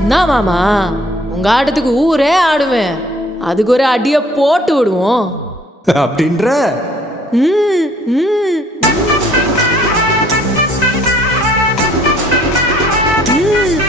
என்ன மாமா, உங்க ஆட்டத்துக்கு ஊரே ஆடுவேன். அதுக்கு ஒரு அடிய போட்டு விடுவோம் அப்படின்ற. ம், ம். ம்.